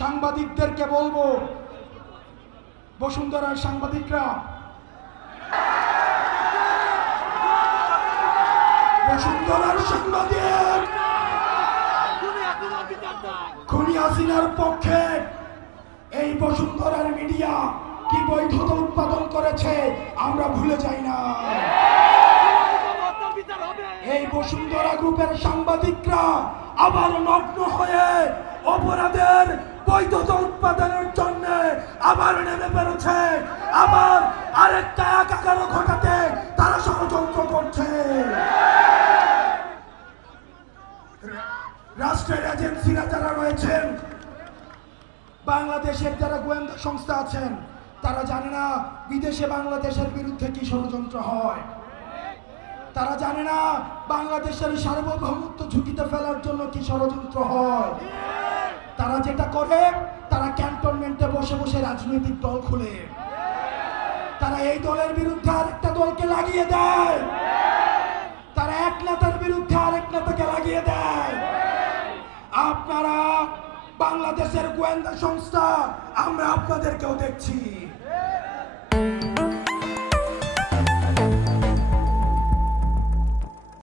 সাংবাদিকদেরকে বলবো, বসুন্ধরার সাংবাদিকরা, বসুন্ধরার সাংবাদিক খুনি হাসিনার পক্ষে এই বসুন্ধরার মিডিয়া কি বৈধতা উৎপাদন করেছে আমরা ভুলে যাই না। এই বসুন্ধরা গ্রুপের সাংবাদিকরা আবার নগ্ন হয়ে অপরাধের বৈধতা উৎপাদনের জন্য আবার নেমে বেরোচ্ছে, আবার আরেকটা একাকার ঘটাতে তারা ষড়যন্ত্র করছে। রাষ্ট্রের এজেন্সিরা যারা রয়েছেন, বাংলাদেশের যারা গোয়েন্দা সংস্থা আছেন, তারা জানে না বিদেশে বাংলাদেশের বিরুদ্ধে কি ষড়যন্ত্র হয়। তারা জানে না বাংলাদেশের সার্বভৌমত্ব ঝুঁকিতে ফেলার জন্য কি ষড়যন্ত্র হয়। তারা যেটা করে, তারা ক্যান্টনমেন্টে বসে বসে রাজনৈতিক দল খুলে তারা এই দলের বিরুদ্ধে আরেকটা দলকে লাগিয়ে দেয়, তারা এক নেতার বিরুদ্ধে আরেক নেতাকে লাগিয়ে দেয়। আপনারা বাংলাদেশের গোয়েন্দা সংস্থা, আমরা আপনাদেরকেও দেখছি।